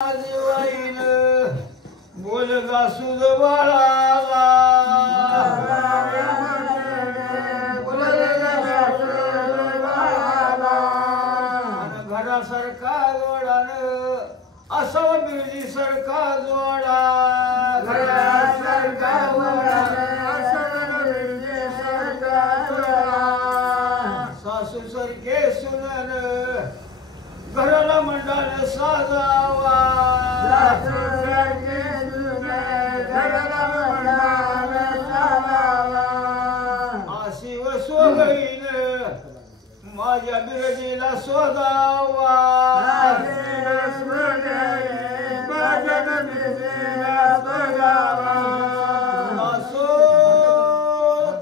देवाईन बोलगा सुद बाळाला घरासारखा जोडान असावा बिरजी सारखा जोडा घरासारखा सासू सारखे सुनन घराला मंडळ साजावा अशी व सोगईन माझ्या बिरजीला शोधावा असो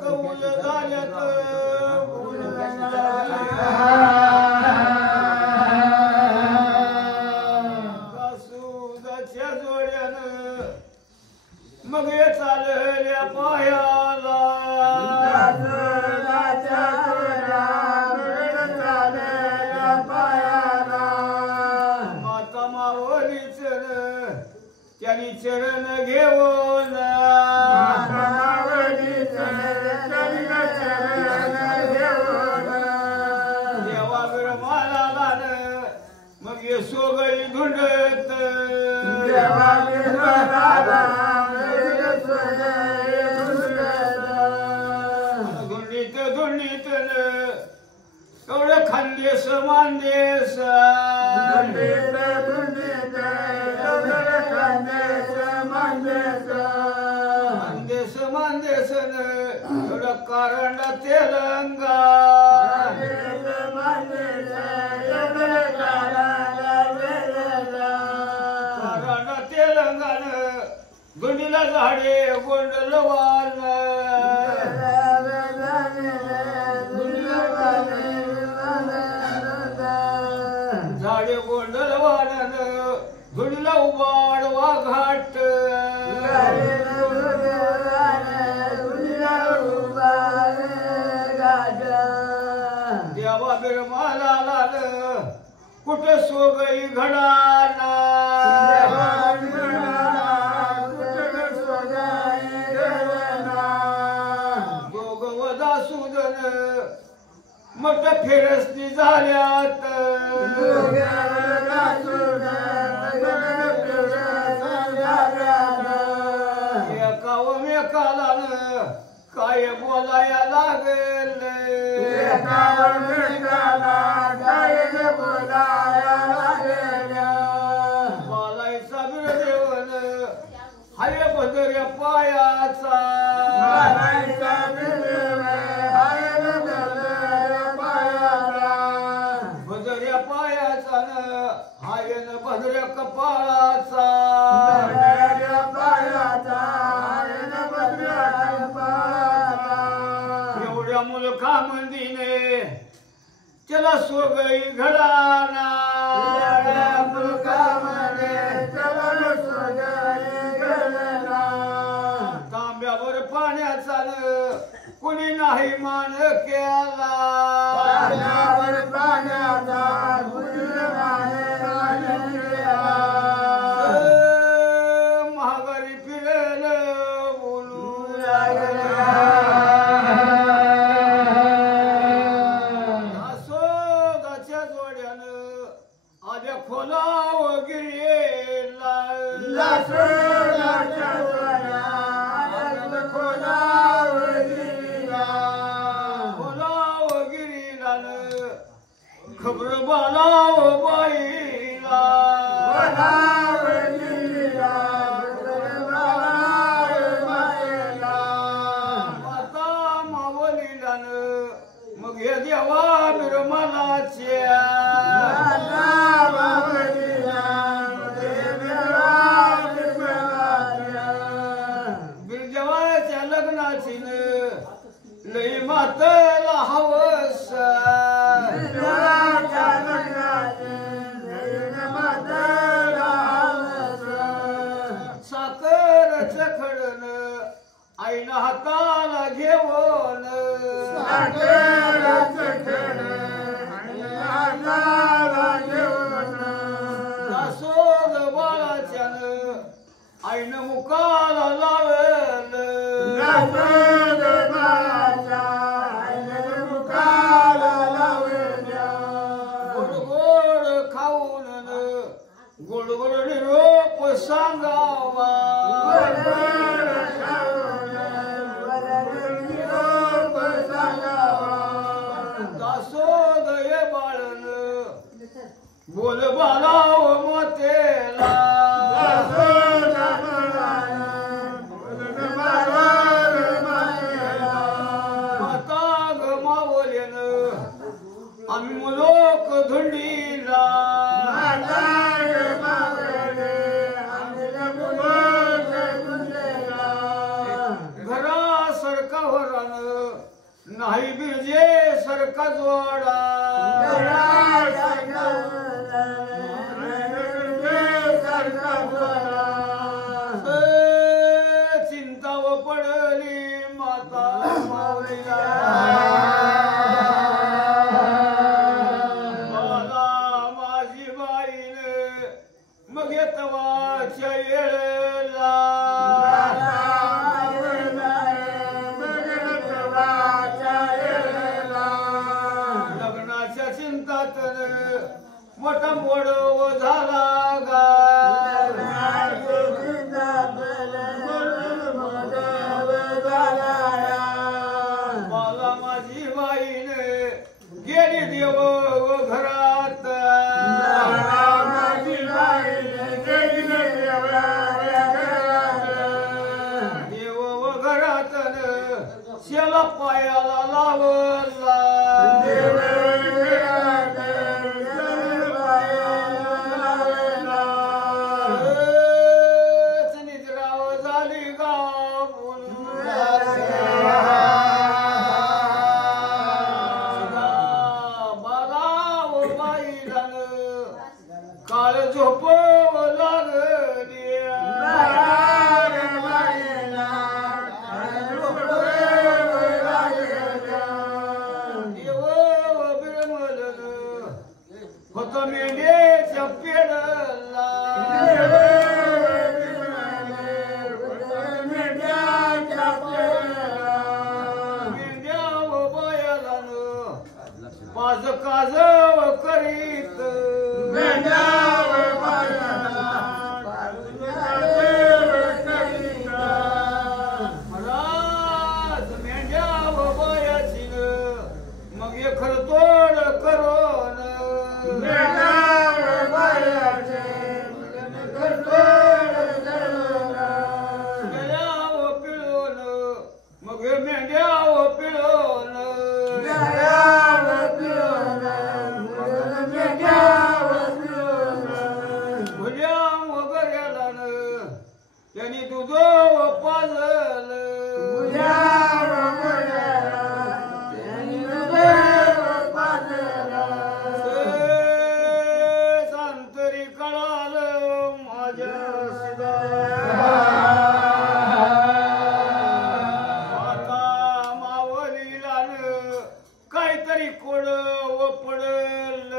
कबूल झाल्यात कासूदाच्या जोड्यानं मग हे चालल्या पायाला माता मावलीच त्यांनी चरण घेऊन देवावर माला मग हे सोगई धुंडत धुंडीत धुंडीत एवढं खांदेस मांदेस खांदेस मांदेस एवढं कारण तेलंगा कारण तेलंगाण धुंडीला झाडे गोंडलवान झाडे गोंडलवान धुंडीला उबाड वाघाट देवा बिरमाला कुठे सोगई घडाना दोघवदा सुदन मठ फिरसनी झाल्यात एकाला काय बोलाया लागेल बोलायचा बिरदेवन हाय भदर्या पायाचा भदर्या पायाचा हाय न भदर्या कपाळाचा एवढ्या मुलखा मंदीने चला सोगई घडाना तांब्यावर पाण्याचा कुणी नाही मान केला महागारी फिरेल बोलू दाच्या जोड्यानं आद्या खोलाव गिरीला खोलाव गिरीला खबर बालाव बाईला माता मावलीला मग हे देवा बिरमलाच्या बिरजवाच्या लग्नाची लई मातला हवस साखरच खडन आईनं हाताला घेऊन दासोद आईनं मुकाला लावेल गोड गोड खाऊन गोड गोड निरोप सांगावा दासोद ये बाळन बोल बालाव मतेला माता ग मावलेन आम्ही मुलोक धुंडीला घरा सरका वरान नाही बिरजे सरका जोडा चिंताव पडली माता माऊलीला मला माझी बाईन मग येतवाच्या येळेला लग्नाच्या चिंतात मोठा मोड झाला गा मला माझी बाईन गेली देव घरात देव घरात शेला पायाला लावला निद्राव झाली गापून बालाव बाईलान काळ झोपव लागली देव बिरमलन होत मेंढ्याच्या पेडला मेंढ्याव बायालान पाज काजव करीत महाराज मेंढ्याव बायाची मग एखर तोड करोन मेंढ्याव पिळून मग मेंढ्याव पिळून भुल्या वगैरेला त्यांनी दूध पाजल सांतरी कळाल माझ्या माता मावलीला काहीतरी कोड व पडल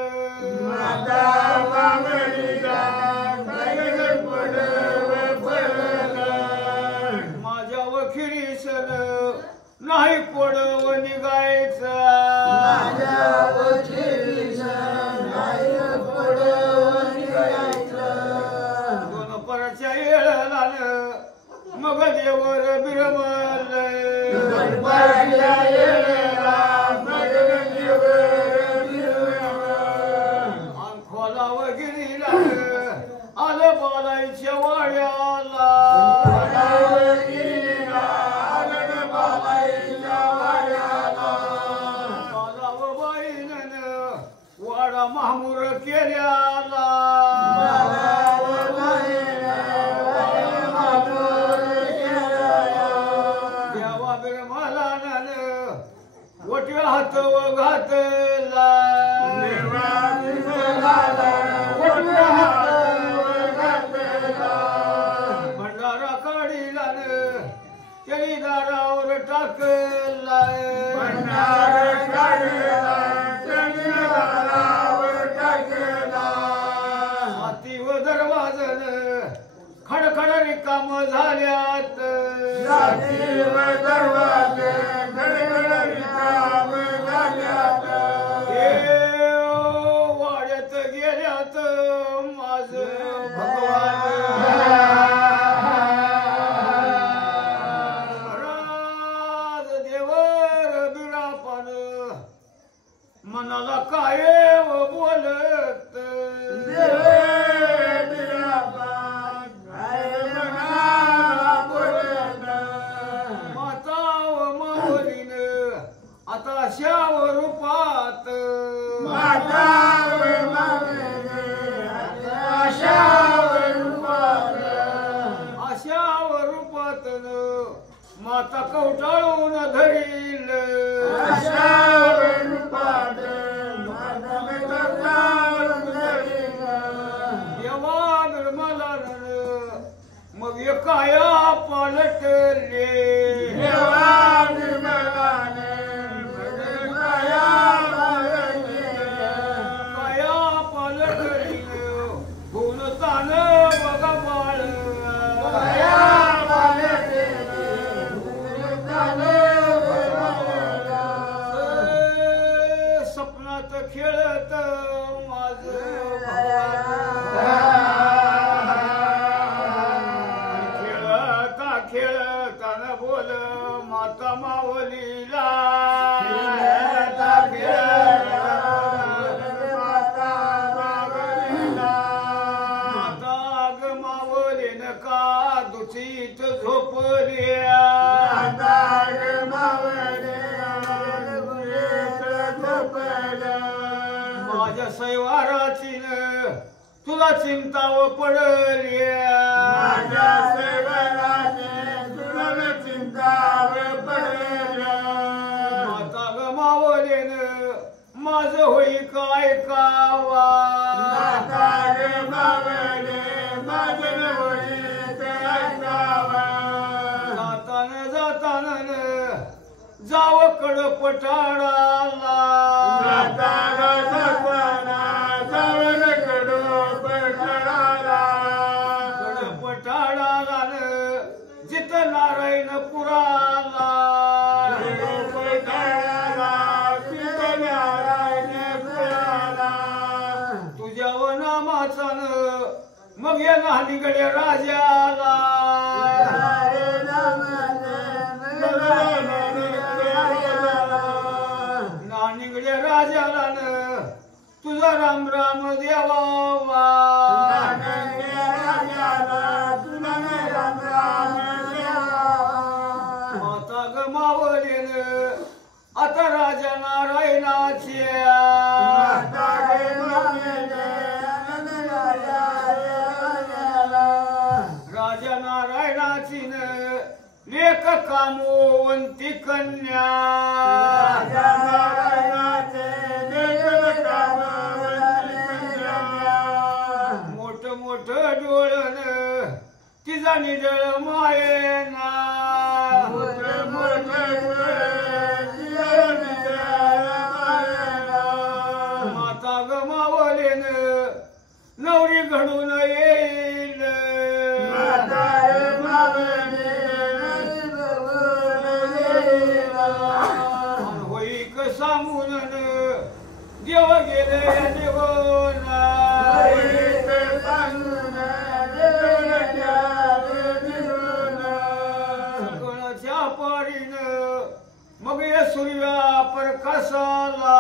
माझ्या वखिरीसन नाही कोड व निघायचं दोन परच्या येळाला मग देवर बिरमल खोला वगिरीला आलं बालाईच्या वाड्याला बालाव बाईनं वाडा महामूर केल्याला देवा बिरमलानं वट्या हात व घातला भंडारा काढीला त्याने दारावर टाकला हाती व दरवाजन खडखड रिकाम काम झाल्यात वाड्यात गेल्यात माझ भगवान राज देवर बिडापान मनाला काय बोलत माता व मावलीन आता शाव रूपात अशाव रूपातन माता कवटाळून धरील देवा निर्मलान मग काया पालटले काया पालटली गुण तान बघा बाळ सपनात खेळत माझ खेळता खेळताना बोल माता मावलीला माता ग मावलीन का दुचीत झोपल्या माझ्या सैवाराची तुला चिंता व पडल्या माता ग मावलेन माझ होई काय कावा जाताना जाताना जाव कड पठाडाला पठाडाला जित नारायणपुराला तुझ्या व नामाचा मग या नानिगड्या राजाला नानिगड्या राजाला तुझा राम राम देवा माता ग मावलीन आता राजा नारायणाच्या राजा नारायणाची लेख कामोवंती कन्या मोठ मोठ डोळण तिचा निडळ मायेना माता ग मावलेन नवरी घडून येईल होई क सांगून देव गेले देवना सगळ्याच्या पारीन मग या सूर्या प्रकाशाला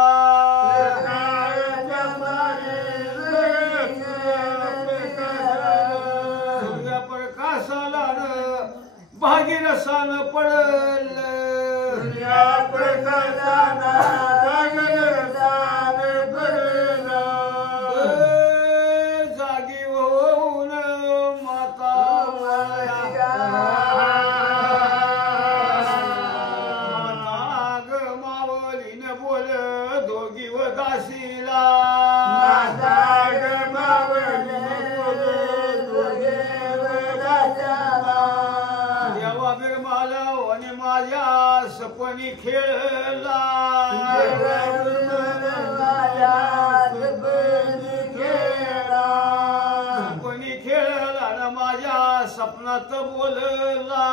सूर्या प्रकाशाला भागीरसान पडल जागी होऊन माता ग मावलीन बोल दोघी व दासीला देवा बिरमाला आणि माझ्या सपनी खेळला सपनी खेळला ना माझ्या सपनात बोलला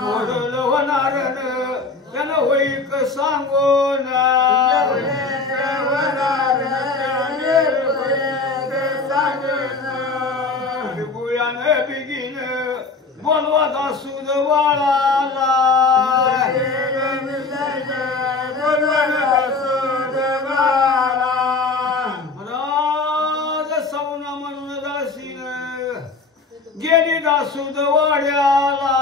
मोडल होणार त्यानं होईक सांगून गुयानं बिगीन बोलवा दासूद वाळाला राज सवना म्हणून दासीन गेली दासूद वाड्याला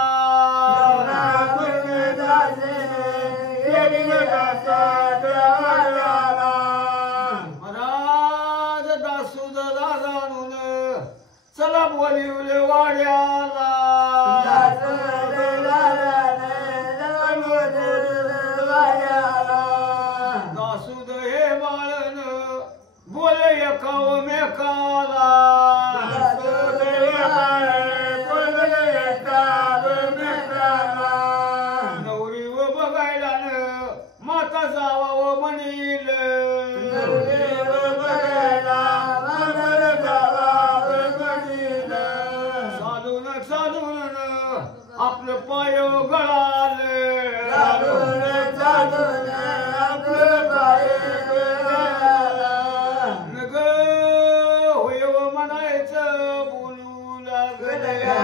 राज दासूद दादानून चला बोलिवले वाड्याला दासूद हे बाळन बोले एकाव मेकाला नवरी व बघायला माता जावाव म्हणील चालून चालून आपलं पाय गळाले नग होय म्हणायचं बोलू लागल्या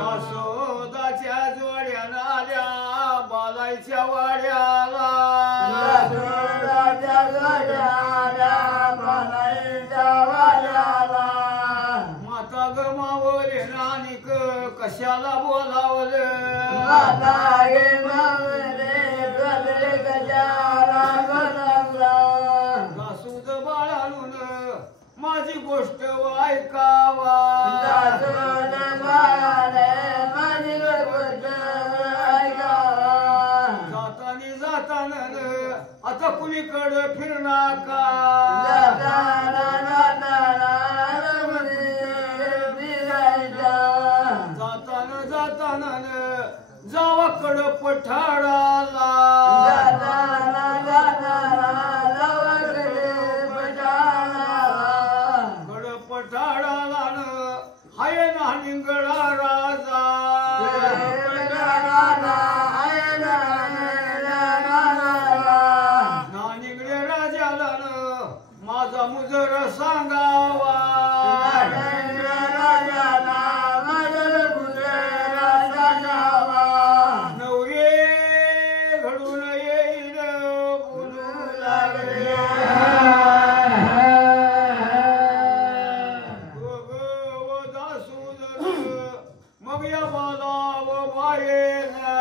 दासोदाच्या जोड्यानं आल्या बालायच्या वाड्याला माता गमावले नानिक कशाला बोलावले दासूद बाळालून माझी गोष्ट ऐकावा जातानी जाताना आता कुणीकडं फिरणार का जाताना जाताना जावाकडं पठाराला कड पठाराला हाय नानिंगळा राजा नानिंगडे राजाला माझा मुजर सांगावा नवरे घडून येईल बोलू लागले व दासूद मग या बाला व बायेना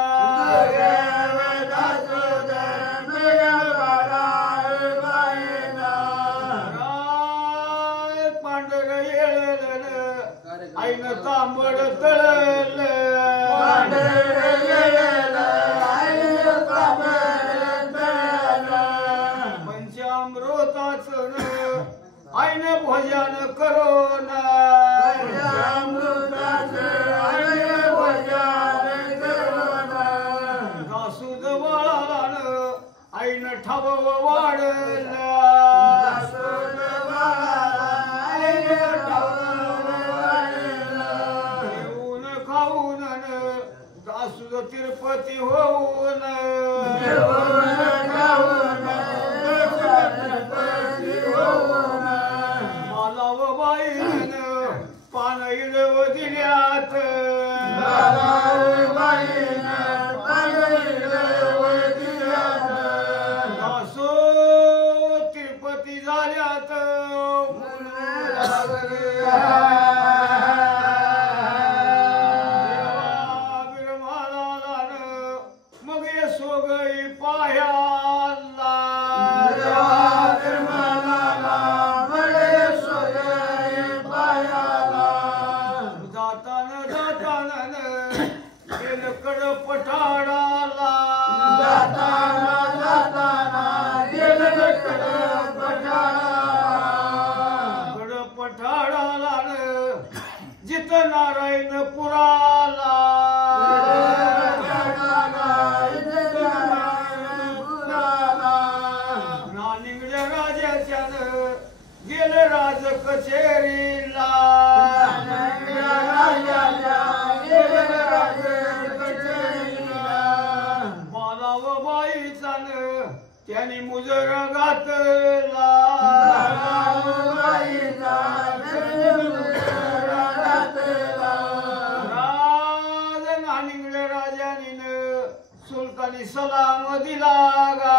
पांढर येळन आईन तांबड तळल पंचामृताच आईन भोजन करोन दासूद बाळाला आईन ठाव वाढल जेवून खाऊन दासूद तिरुपती होऊन मला व बाईन पान इडव दिल्यात दासो तिरुपती झाल्यात मग ये सोगई पायाला जाताना जाताना गेलं कड पठाडाला कड पठाडाला जित नारायणपुराला बाळाबाईचा त्याने मुजर घातला राज नानिंगडे राजाने सुलतानी सलाम दिला गा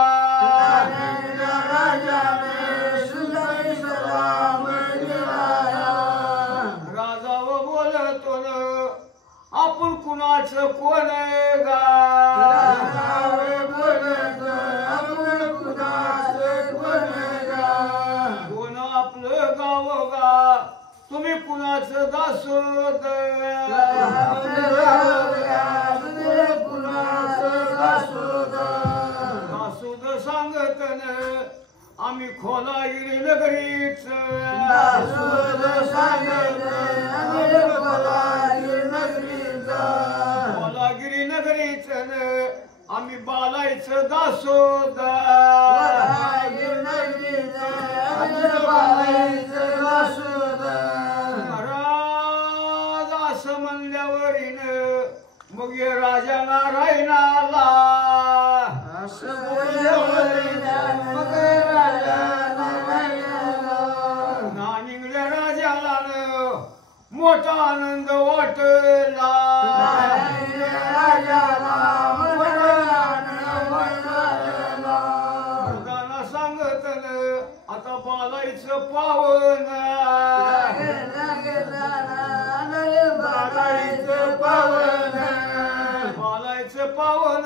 राजा व बोलतो आपण कुणाचं कोण गा कोण आपलं गाव गा तुम्ही कुणाचं दासोद दासोद सांगत आम्ही खोलागिरी नगरीच खोलागिरी नगरीच आम्ही बालायचं दासोद महाराज असं म्हणल्यावरीन मग ये राजा नारायणाला नानिंगल्या राजाला मोठा आनंद वाटला मर्दाना सांगत आता बालायचं पावन बालायचं पावन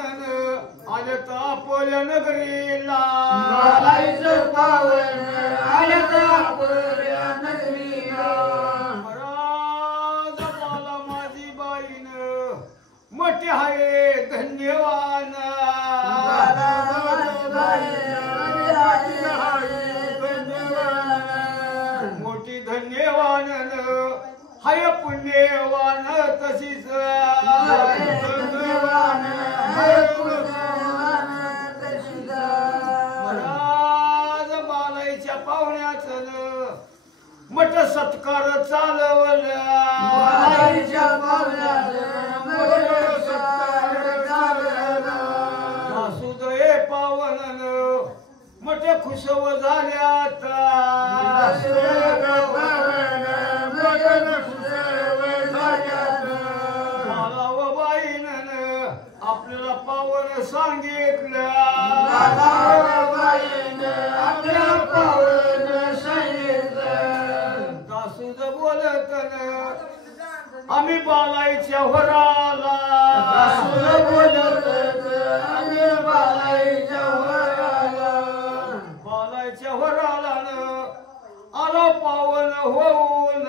आले तर आपल्या नगरीला महाराज बाला माझी बाईन मोठी आहे धन्यवान मोठी धन्यवान हाय पुण्यवान तशीच महाराज बालाईच्या पाहुण्याच मठ सत्कार चालवला वासुदेव पावन मठ खुशव झाल्यात बाईन आपल्याला पावन सांगितलं दासूद बोलत आम्ही बालाईच्या वराला बालाईच्या वराला आलो पावन होऊन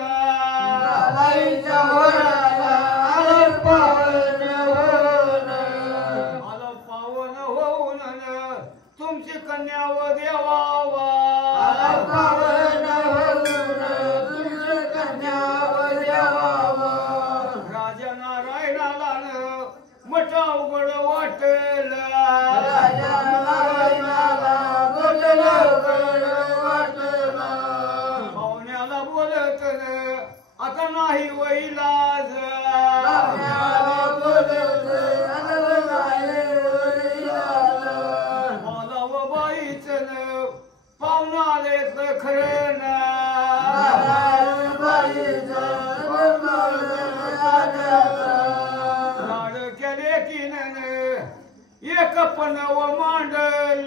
आलो पावन होऊन तुमची कन्या व देवावा राजा नारायणाला मठ अवघड वाटेल पाहुण्याला बोलत आता नाही वैलाज मला व बाईच पाहुणा आले तर खरे लाडक्या लेकीन एक पणव मांडल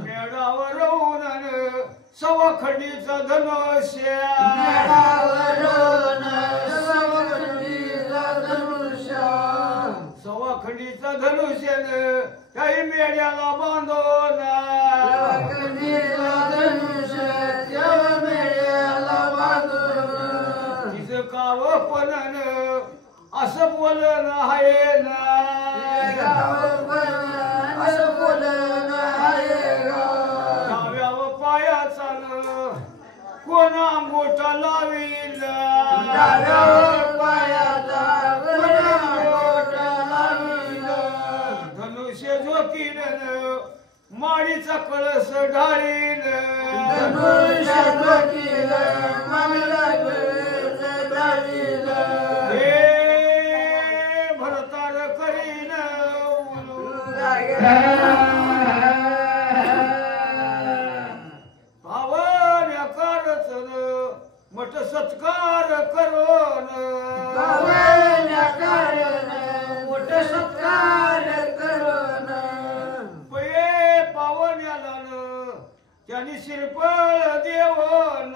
मेळावर राहून सवखडीचा धनुष्य सवखडीचा धनुष्य काही मेळ्याला बांधून तिचं काव पण असं बोलणं आहे ना डाव्या व पायाचा कोण अंगोठा लावील धनुष्य झोकीन माळीचा कळस ढाळील हे पावण्या कारचन मठ सत्कार करोन पावण्या कारण मोठ सत्कार करून पये पावण्याला त्यांनी शिरपळ देवन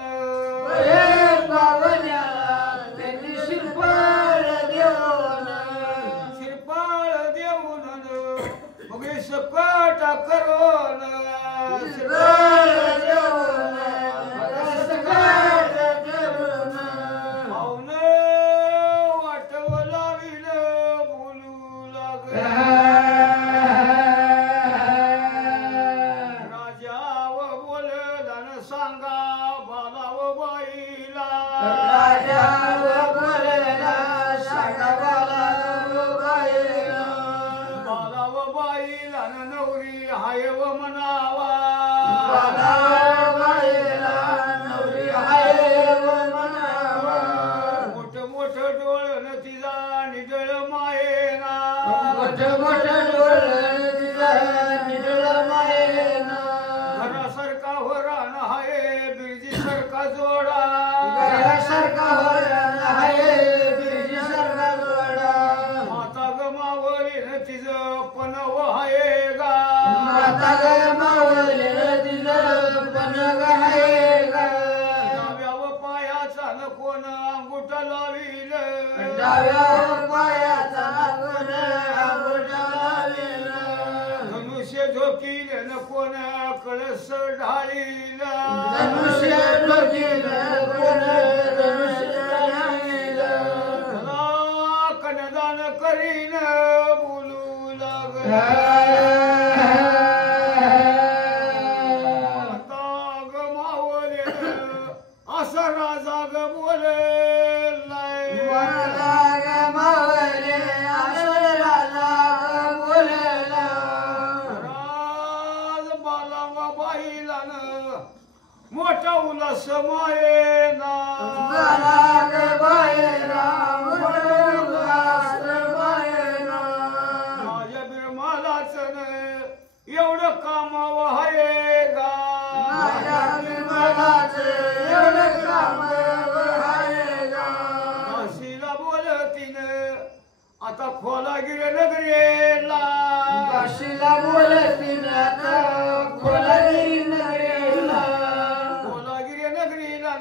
हे पावण्याला त्यांनी शिरपळ देऊन शिरपळ देऊन मग सकट करोन शिरपळ देऊन सकाळ करून पाहुण वाटव लाविल बोलू लागला राजाव बोलला न सांगा बालाव बाईला राजा बोलला सांगावाला बाईला बालाव बाईला न नवरी हाय व म्हणावा नवरी आहे म्हणावा मोठ मोठ डोळण तिचा निडळ मायेना मोठ मोठ डोळं तिला निडळ मायेना घरासारखा वरान हाय बिरजी सारखा जोडा घरासारखा वरण आहे बिरजीसारखा जोडा माता ग मावलीन तिचं पनव हाय गा माता ग मावले तिचं पनग आहे ग डाव्याव पायाचा न कोण अंगुठ लावील डाव्या पायाचा कोण अंगुठा लाविला धनुष्य झोकील न कोण कळस ढाळील धनुष्य डोकीला कोण धनुष्य ढाळीला कन्यादान करीन बोलू लाग आता ग मावले असा राजा ग बोलेलाय मला ग मावले आसराला बोलला राज बाला बाईला मोठा उल्हास मायेना मला ग बायरा मोठा बायरा माझ्या बिरमालाच एवढं कामाव हाय गा माझ्या निर्मलाचे एवढं काम आहे गा काशीला बोलतीन आता खोलागिर नगरीला काशीला बोलतीन आता खोलागिरी नगरीला खोलागिरी नगरीला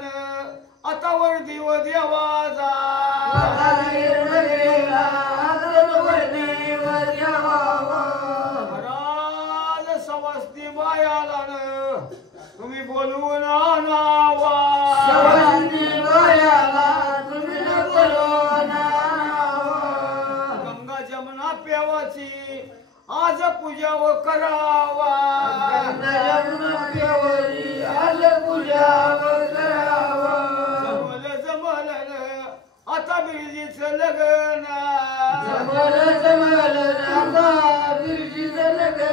आता वर्दी व देवाजा खोलागिरी नगरीला आता वर्दीवर यावा राज सवासनी बायाला तुम्ही बोलवून आणावा शवानी बायाला तुम्ही बोलवून आणावा गंगा जमुना पेवाची आज पूजा व करावा गंगा पेवरी आज पूजा करावा जमल जमल आता बिरजीच लग्न जमल जमल आता बिरजीचं लग्न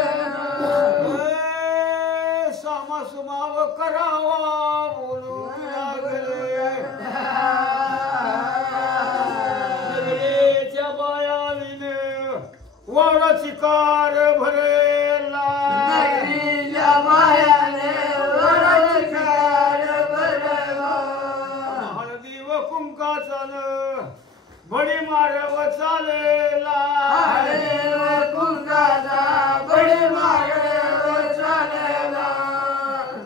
सामा सुमाव करावा बोलू लागले नगरीच्या बायालीन वावडाची कार भरेला नगरीच्या बायाने वरचिकार भरला हळदी व कुंकाचा बडी मारव चालेला हळदीवर कुंकाचा बडी मारव चालला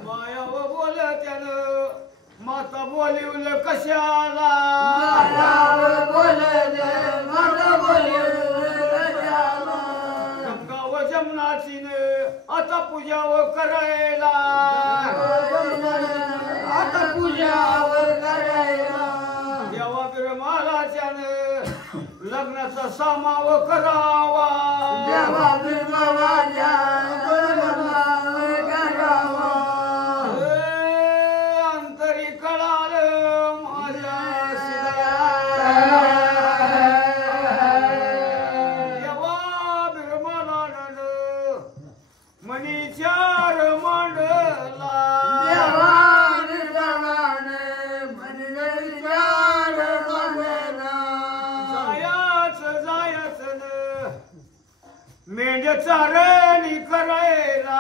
माया व बोलत्यानं माता बोलिवलं कशाला माता बोलले माता बोलले जाला गंगा व जमनाची आता पूजा व करायला आता पूजावर करायला देवा बिरमालाच्यान लग्नाचा सामाव करावा देवा बिरबाच्या बरोबर करावा अंतरी कळाल माझ्या देवा बिरमालानं मनीचार मांडला देवा बिरबाने मनगळीचार मांडला जायाच जायाच मेंढ चारणी करायला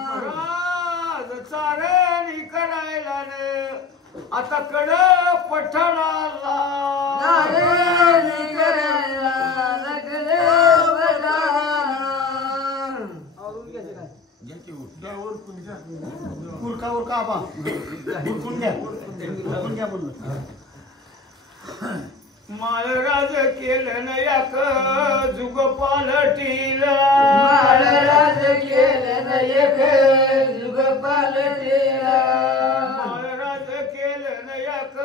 महाराज चारणी करायला न आता कड पठाणाला महाराज केलं न याक जुग पालटीला महाराज केलं न एक जुग पालटीला महाराज केलं न याक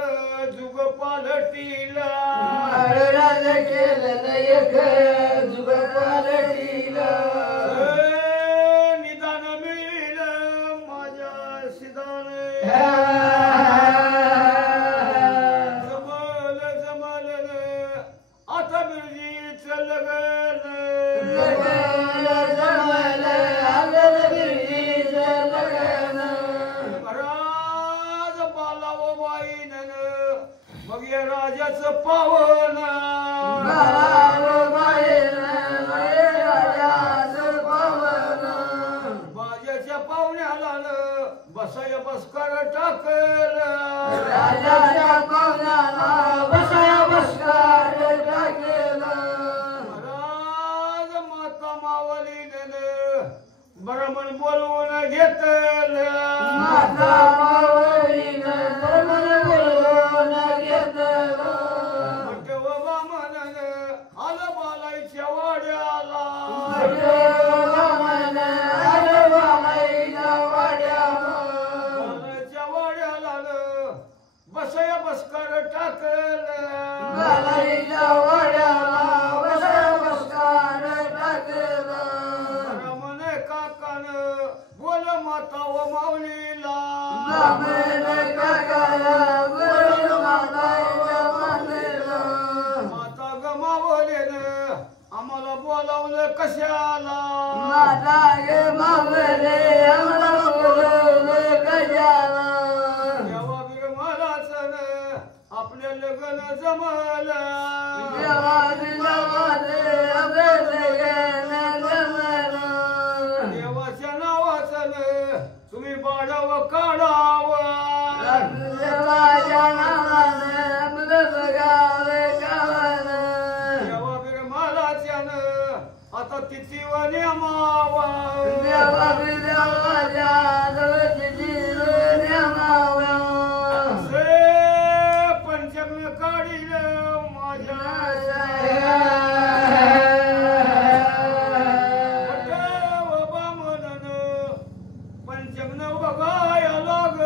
जुग पालटीला महाराज केलं न एक जुग पालटीला निदान मिळेल माझ्या सिदान राजाचं पावन बाजाच्या पाहुण्याला बसाय बसकर टाकल राजाच्या पाहुण्याला बसाया बसकर टाकल महाराज माता मावलीने ब्राह्मण बोलवून घेतल माता मावलीने ब्राह्मण बोलवून घेतल आलं बालाईच्या वाड्याला बालाईच्या वाड्याला बसया बसकर टाकल म्हणे काकान बोल माता व माऊलीला माता गमावलेन आम्हाला बोलावलं कशाला देवा बिरमलाच आपले लग्न जमलं देवाच्या नावाचं तुम्ही बाळाव काढाव देवा बिरमलाच्यान आता तिथी व नेमावा पंचम काढील माझ्या बामनन पंचम बघाया लागल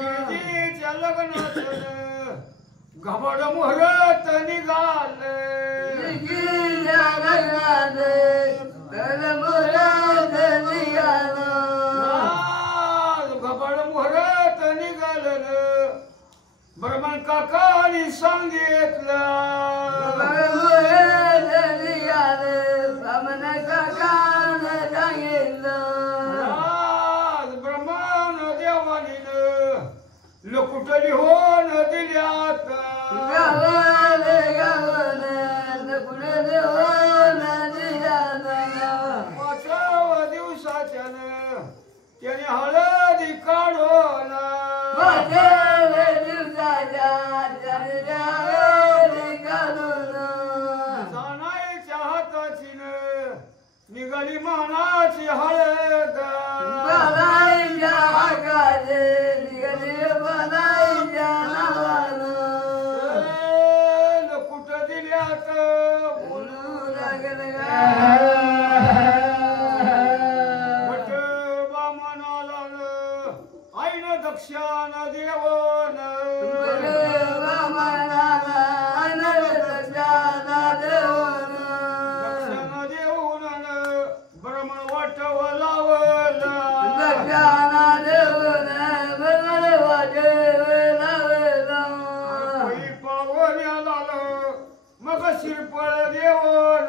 गिरजीच्या लग्नात घबड मुहूर्त निघाल घबड मुहूर्त निघाल ब्रह्मण काकानी सांगितलं ब्रह्मण देवानीन लकुटली होन दिल्यात पाचव्या दिवसाच्यान त्याने हळदी काढून जाणायच्या हाताची निघाली मानाची हळद कुठ दिल्यात भट बामणाला आईन दक्षाण देवन दक्षाण देऊन ब्रह्मण वाटव लावलं पावण्याला मग शिरपळ देवन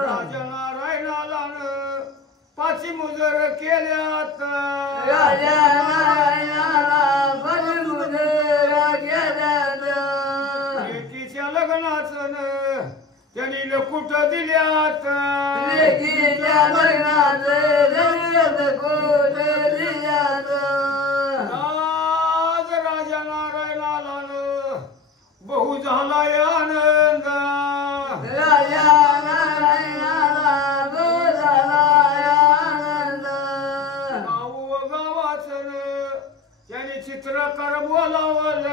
राजा नारायणाला पाची मुजर केल्यात एकीच्या लग्नाचं त्यांनी लकुट दिल्यात आज राजा नारायणाला बहु झाला आनंद गावाचं त्यांनी चित्रकार बोलावलं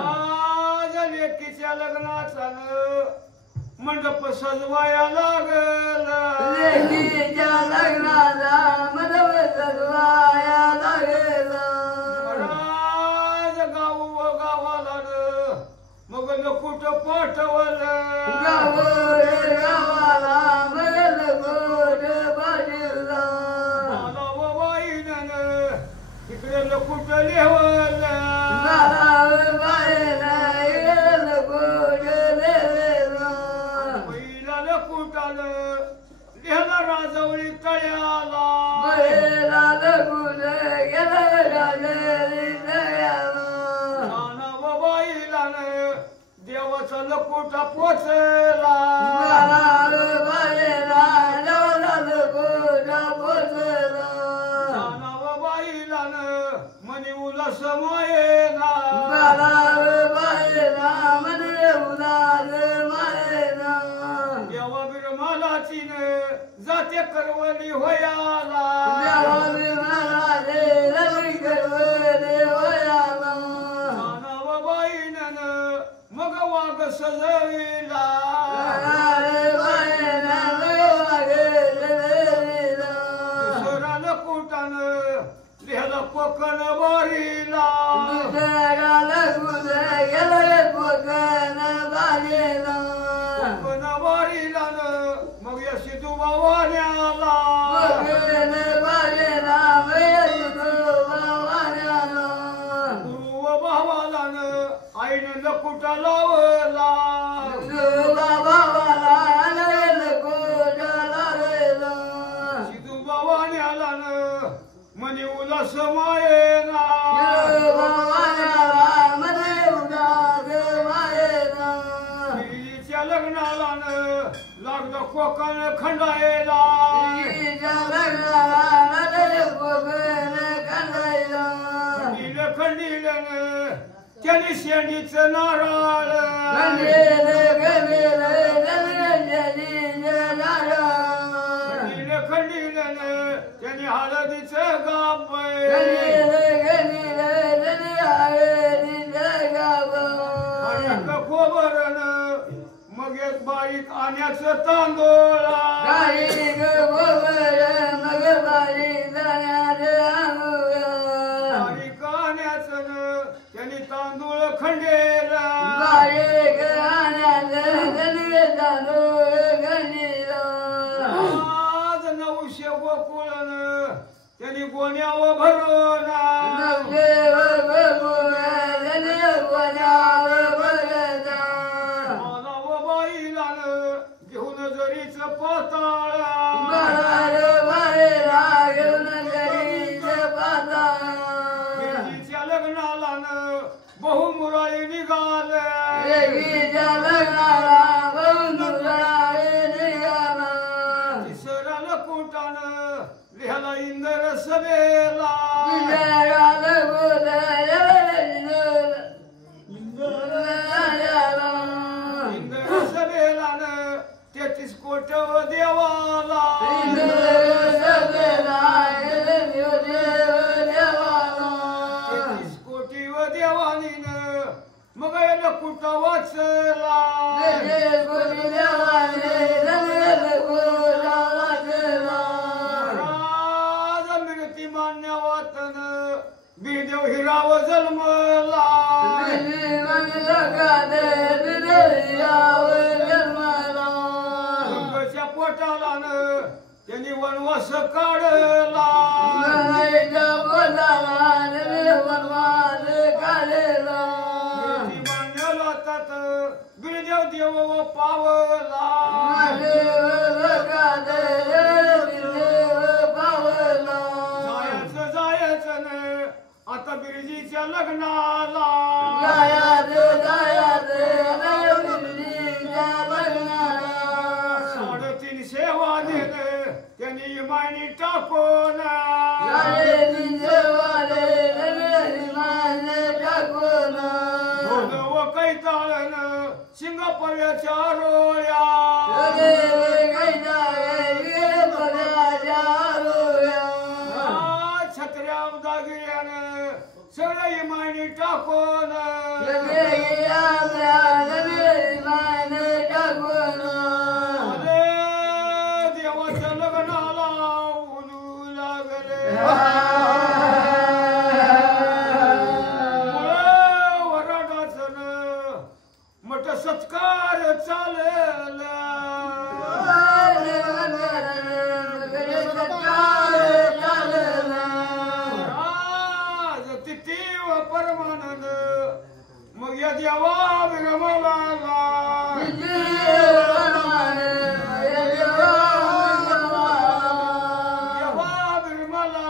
आज लेकीच्या लग्नाचा मंडप सजवाया लागल आज गावाला मग लकुट पाठवलं इकडे लकुट लिहवलं पहिला लकुट आलं लिहला राजवळी तळ्याला बाईला देवाचा लकुट पोचला बाईला मनी उलस मायेना देवा बिरमालाची जाते करवली होयाला बाईन मग वाघ सजविला लकुटान लिहला कोकण बारीला कोकण बारीला मग या सिद्धूबा वाण्याला गुरु व भावाला आईनं लकुटा लावला सिद्धूबा वाण्याला मनी उलस मायेना मुलीच्या लग्नाला लागलं कोकण खंडायला खंडीलं त्याने शेंडीचं नारळ खंडीलं त्याने हळदीचं गाप खोबरन मग एक बारीक आण्याचं तांदूळ बारीक आण्याचं त्याने तांदूळ खंडेला आज 900 गोकुळन त्यांनी गोण्यावर भरून बाईला घेऊन जरीच पाताळ लग्नाला बहुमुराळी निघाल तिसरा लकुटान लिहाला इंदर सभेला इंदर सभेला 33 कोट देवाला 33 कोटी व देवानीन मग लकुट वाचला मिळती मान्यवातन बिरदेव हिराव जन्मला गंगेच्या पोटाला त्यांनी वनवास काढला मान्याला तात बिरदेव देव पावला जायचं न आता बिरजीच्या लग्नाला साडेतीन सेवा देणं त्यांनी इमानी टाकून व कैताळन सिंगापूरच्या रोया छत्र्या दागिऱ्यानं सगळं इमानी टाकून देवाच्या लग्नाला उलू लागले वराडाचं मठ सत्कार चालला परमानंद मग या देवा विरमला देवा विरमला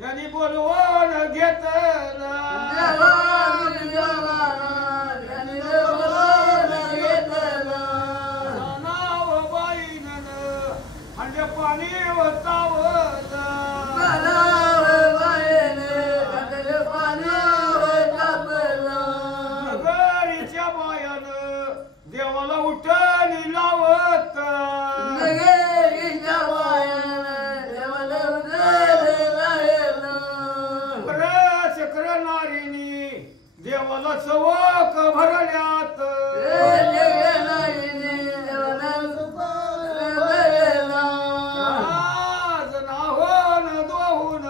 यांनी बोलवून घेतलं नाव बाईनं हंड्या पाणी वतावलं देवाला उठणी लावत चक्र नारीनी देवाला चवक भरल्यात नाहोन दोहून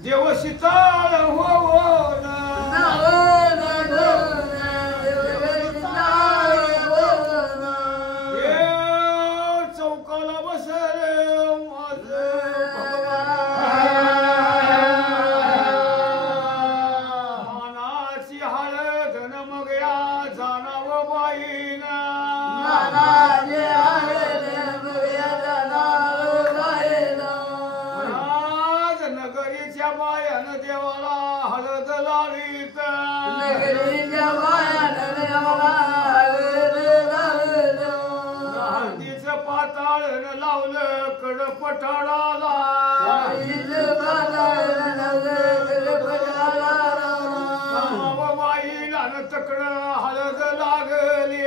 देव शीताळ होऊन चौकाला बसले मानाची हळद न मग या जाणाव बाईना आज नगरीच्या बायान देवाला हळद लावीत हळदीचं पाताळन लावलं कड पठाडाला बाईला तकड हळद लागली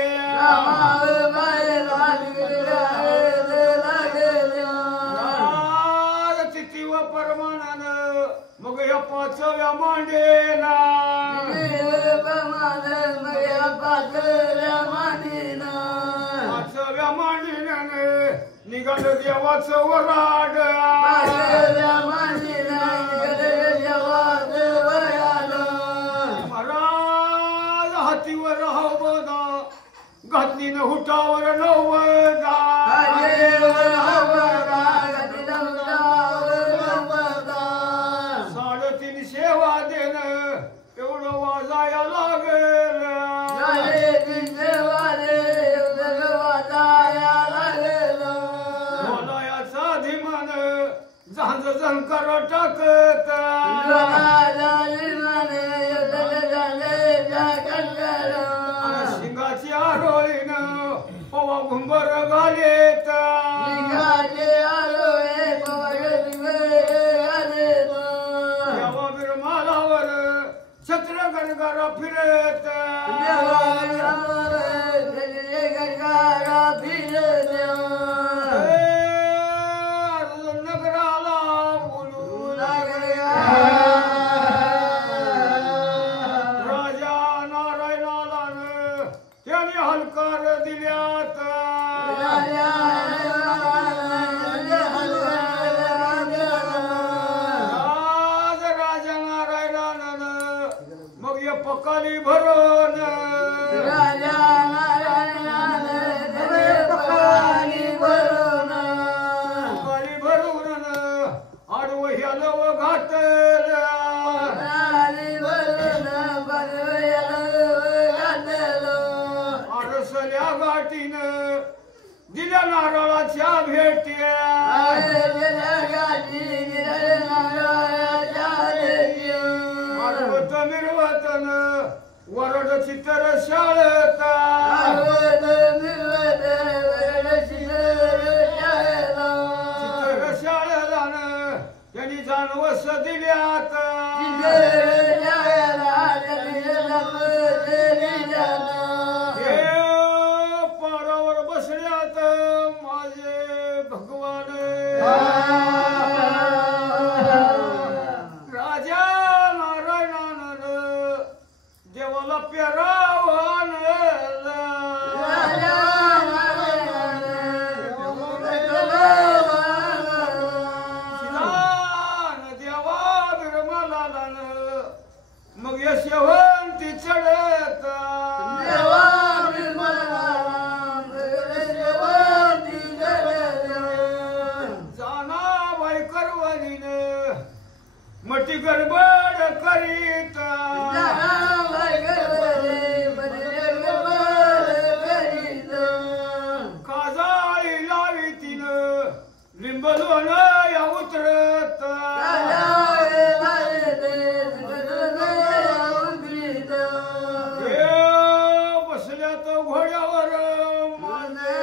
तिथी व परमानानं मग या पाचव्या मांडेना पाचव्या मांडीनं निघालं देवाचं वराड महाराज हातीवर हवदा घातली न हुटावर नवदा साडेतीन सेवा देणं एवढं वाजाया लागेल बोलायाचा धिमान झांज झंकार टाकत शिंगाची आरोळीनं पवा घुंबर घालेत देवा बिरमालावर छत्र गणगारा फिरत नगराला बोलू राजा नारायणाला त्याने हलकार दिल्यात दिल्या नारळाच्या भेट्या मारवत मिरवतन वरड चित्र शाळता चित्र शाळेलान त्यांनी जानवस दिल्यात पारावर बसल्यात माझे भगवान राजा नारायणान देवाला पेरावान देवा बिरमलान मग यशवंती चढत जानाबाई करवलीन मटी गडबड करीत काजाळी लावी तिन लिंबलोन या उतरत बसल्यात घोड्यावर माझे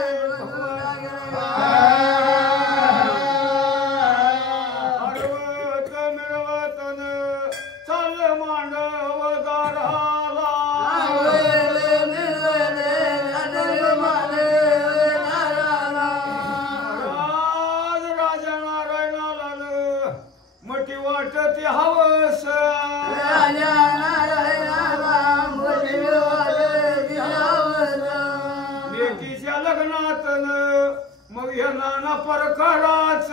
हरवत मिरवतन चाल मांडव दाराला राजा नारायणाला मटी वाटत हवस लेकीच्या लग्नात मग या नाना प्रकाराच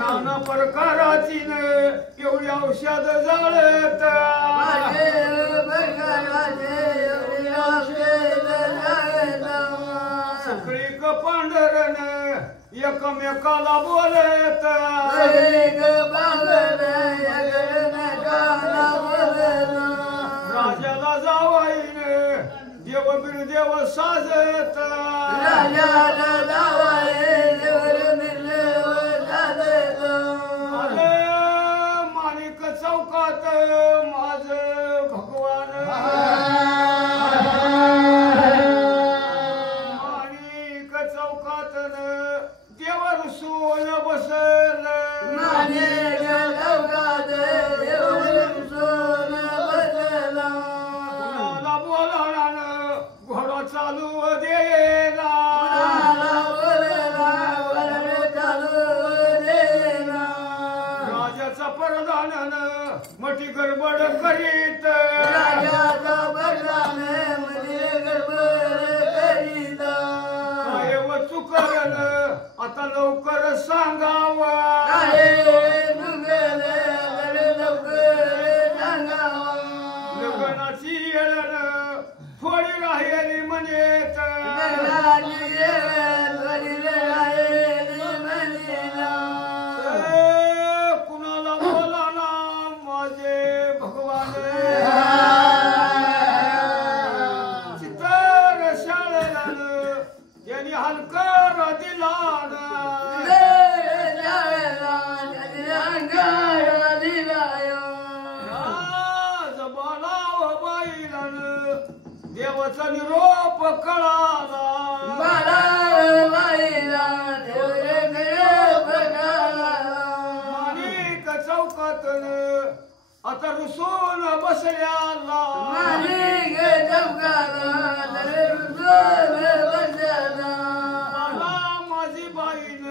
नाना प्रकाराची एवढी औषध जाळत सगळी पांढरण एकमेकाला बोलत राजाला जावाईन देव बिन देव साजत अरे माणिक चौकात माझ भगवान माणिक चौकात देव रुसून बसल कुणाला बोलावणार घोडा चालू देला राजाचा परदान मटी गडबड करीत काय व चुकल आता लवकर सांगावा लग्नाची येळण थोडी राहिली म्हणेत कुणाला बोलाना माझे भगवान चित्र शाळेला यांनी हलकर दिला देवाचा निरोप कळाला माणिक चौकातन आता रुसून बसल्याला माझी बाईन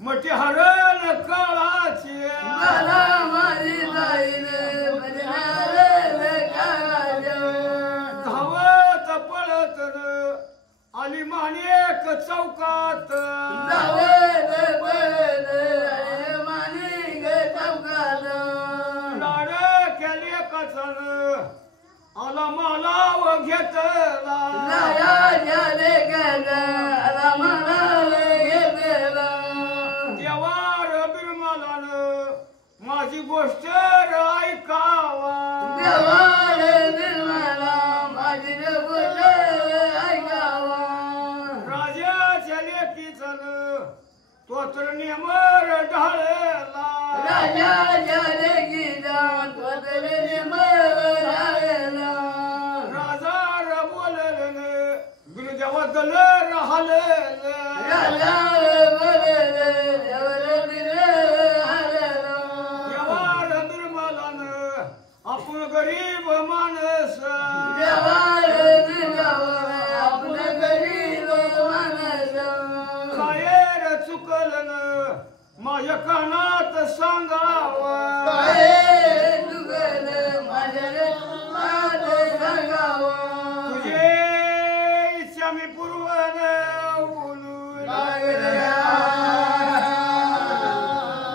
मटी हरण काळाची धावत पळत आली माणिक चौकात लाडक्या लेकाचन आला मालाव घेतला देवार बिरमलान माझी गोष्ट ऐकावा तोत्र नियमर ढाळला राजाच्या लेकीचा तोत्र मरायला राजार बोललन बिरुदेवादल राहलेल राजा बोलले देवरबिल हरला व्यवहार दुर्मलन आपण गरीब माणस व्यवहार दुर्गावर आपण गरीब माणस कायर चुकलन माझ्या कानात सांगावं काय दुगल माझ्या मात सांगावं तुझे इच्छा मी पूर्वन बोलू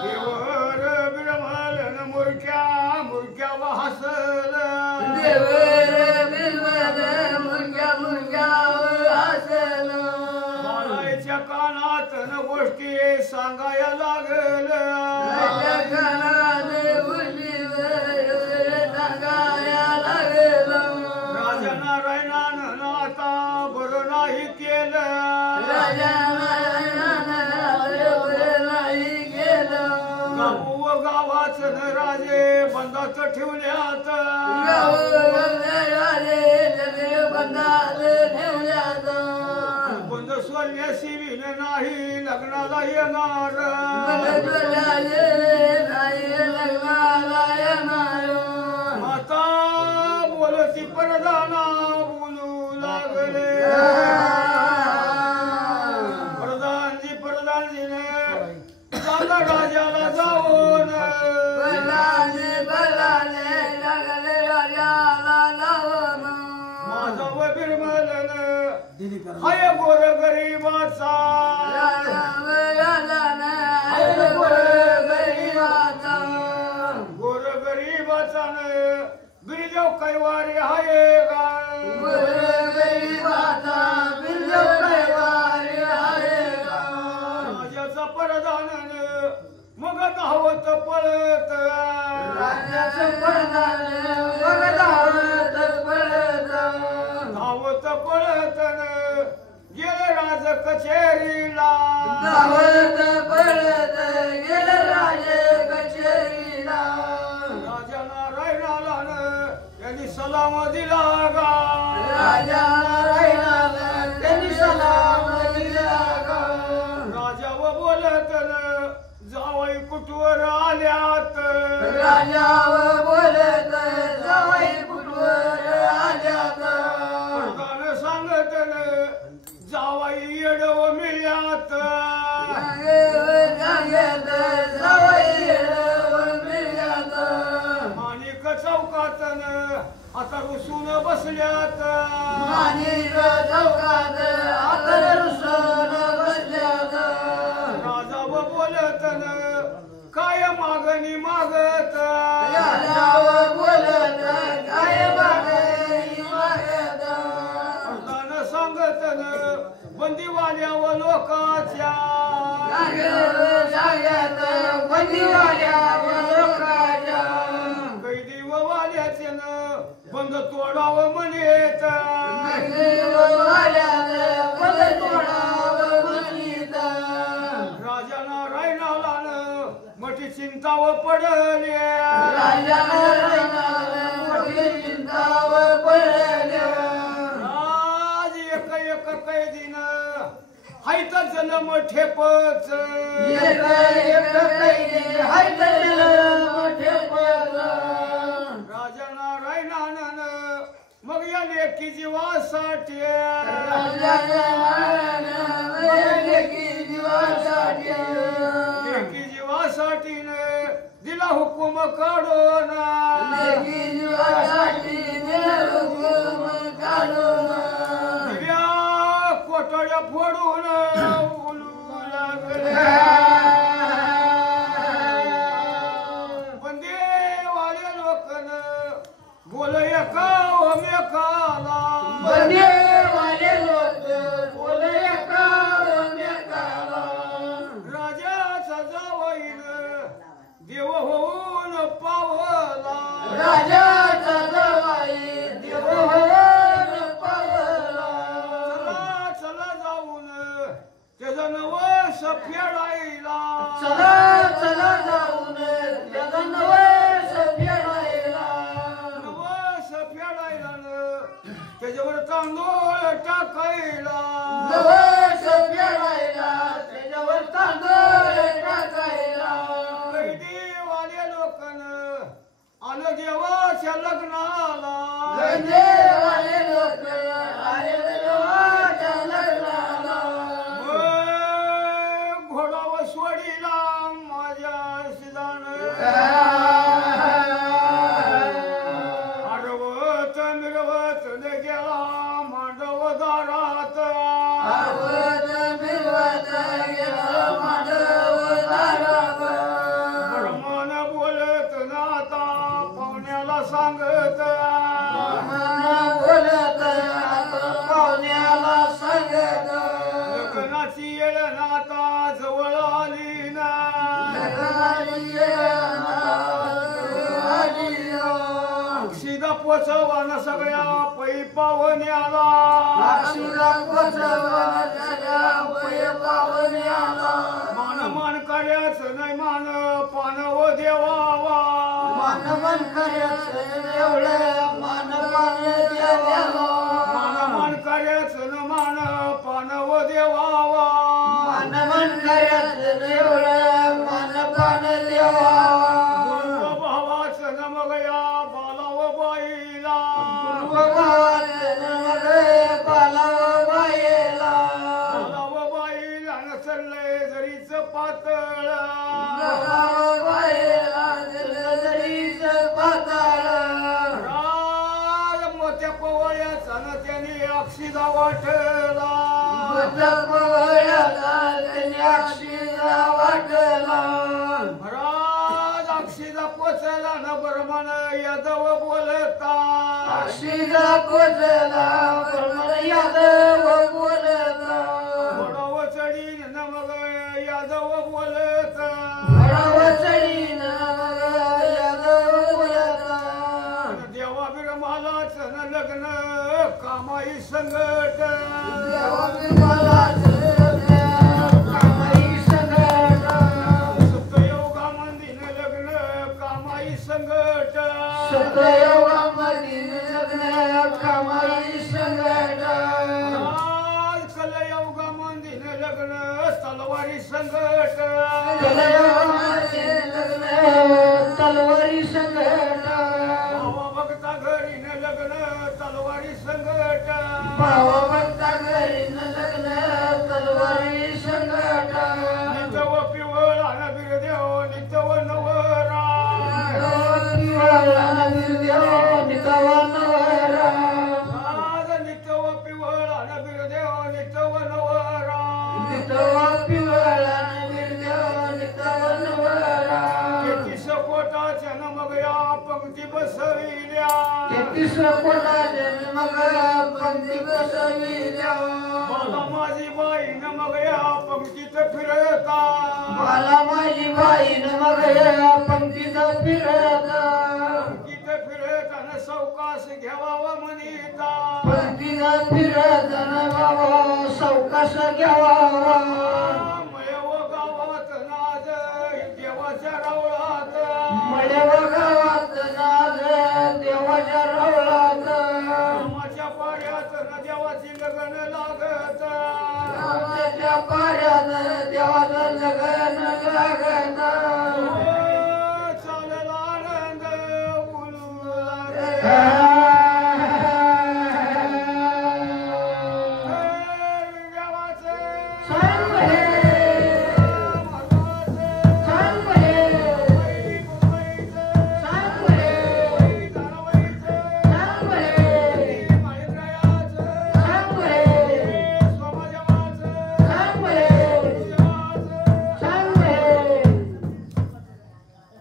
देवर बिरमलन मुरक्या मुरक्या हसल देवर बिलवल मुर्ग्या मुर्ग्या हसल बाळाच्या कानात न गोष्टी सांगाया लागल माझ्या कानात बुद्धीवर सांगाया लागलं राजा नारायणानं आता बरं नाही केलं राजा नारायणानं बरोबर नाही केलं गाऊ व गावाच न राजे बंदात ठेवल्यात बंद सोडल्याशिवीन नाही लग्नाला येणार माता बोलती परदाना बोलू लागले प्रधानजीने चाला राजाला जाऊन माझा व बिरमलन हाय गोर गरीबाचा गोर गरीबाचा न बिरदेव कैवारी हाय गा राजाचा परदान मग धावत पळत धावत पळत गेले राज कचेरीला राजा नारायणाला यांनी सलाम दिला गा राजा व बोलत जावई कुटवर आल्यात राजा बोलत जावई कुटवर आल्यात प्रधान सांगत जावई येडव मिळ्यात माणिक चौकात आता रुसून बसल्यात राजा व बोलत काय मागणी मागत प्रधान सांगत बंदीवाल्या व लोकाच्या कैदी व वाल्याचे बंद तोडावं म्हणेत राजा नारायणाला मोठी चिंता व पडली आज एक एक कैदीन हायत जन्म ठेपच राजा नारायणानं मग या लेखी जीवासाठी लेखी जीवासाठी दिला हुकूम काढून दिव्या कोटड्या फोडून बोलू लागले बंदेवाले लोकन बोल एका ओमेकाला राजाचा जावईन देव होऊन पावला राजाचा जवाई देव होऊन पावला चला चला जाऊन त्याचा नवस फेडायला त्याच्यावर तांदूळ टाकायला जवस पेरायला त्याच्यावर तांदूळ टाकायला कैदीवाले लोकांना आलं देवाच्या लग्नाला गंधेवाले लोक आले देवाच्या लग्नाला घोडावर सोडीला माझ्या शिदान हरवत मिरवत गेला मांडव दारात आवत बिरवत गेला मांडव दारात मन बोलत नाता पाहुण्याला सांगत मन बोलत आता पाहुण्याला सांगत लग्नाची येळ नाता जवळ आली ना अक्षिदा पोचवा ना सगळ्या पै पावण्याला मान मान कार्याच नाही मान पानव देवावा मान मान कार्याच न मान पानव देवावा गुरु भावाच न मगया बालाव बाईला बालाव बाईला नसरले जरीच पातळ राज मोठ्या पवळ्याचा न त्याने अक्षिदा वाटला महाराज अक्षिदा पोचला न बरमन यादव बोलता घोडाव चढीन न मग यादव बोलता देवा बिरमालाच न लग्न कामाई संगट सत्ययोगा मंदिर लग्न कामाई संगट आज कलयोगा मंदिर लग्न तलवारी संगट तलवारी संगट भावा भक्ता घरी न लग्न तलवारी संगट भावा भक्ता घरी लग्न तलवारी संगट नितव पिवळा न बिरदेव नितव नवरा आज नितव पिवळा न बिरदेव नितव नवरा तेतीस कोटाच्या न मग या पंक्ती बसविल्या मला माझी बाई न मग या पंक्तीत फिरता माझी बाई मग पंक्तीत फिरता पंक्तीत फिरताना सवकाश घ्यावा म्हणिता पंक्तीत फिरताना बाबा सावकाश घ्यावा